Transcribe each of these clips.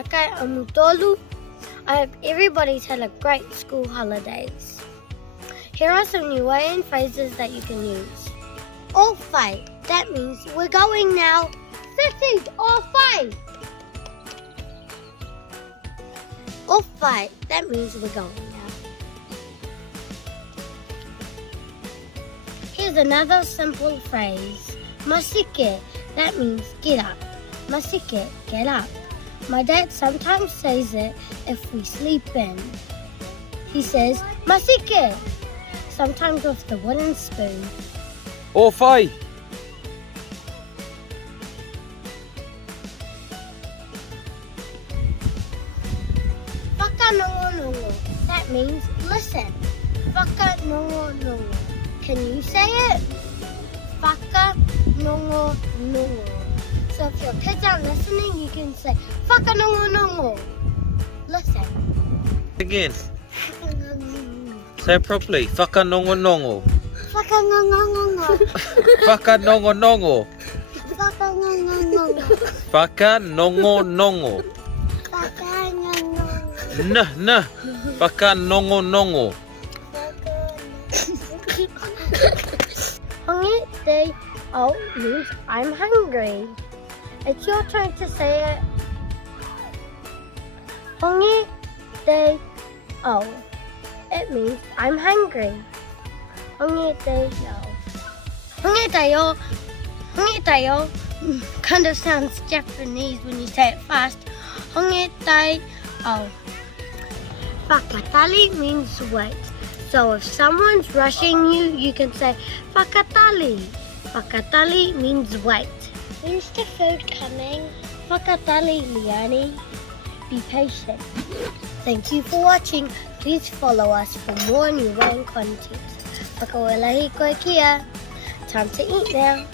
Takai Amutolu. I hope everybody's had a great school holidays. Here are some Niuean phrases that you can use. All fight. That means we're going now. City, all fight. All fight. That means we're going now. Here's another simple phrase. Masike. That means get up. Masike, get up. My dad sometimes says it if we sleep in. He says, Masike, sometimes with the wooden spoon. O whai! Whakanongonongo. That means listen. Whakanongonongo. Can you say it? Whakanongonongo. So if your kids aren't listening, you can say whakanongonongo. Listen. Again. Say it properly. Whakanongonongo. Whakanongonongo. Whakanongonongo. Whakanongonongo. Whakanongonongo. Whakanongonongo. Nah. Whakanongonongo. Hungry day out means I'm hungry. It's your turn to say it. Hungry day out. It means I'm hungry. Hungry day out. Hungry day out. Hungry day out kind of sounds Japanese when you say it fast. Hungry day out. Whakatali means wait. So if someone's rushing you, you can say whakatali. Whakatali means wait. When's the food coming? Whakatali, Liani. Be patient. Thank you for watching. Please follow us for more Niuean content. Whakawelahi koe kia. Time to eat now.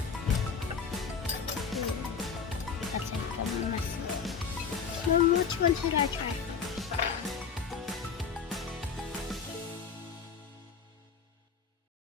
That's it. Mom, which one should I try?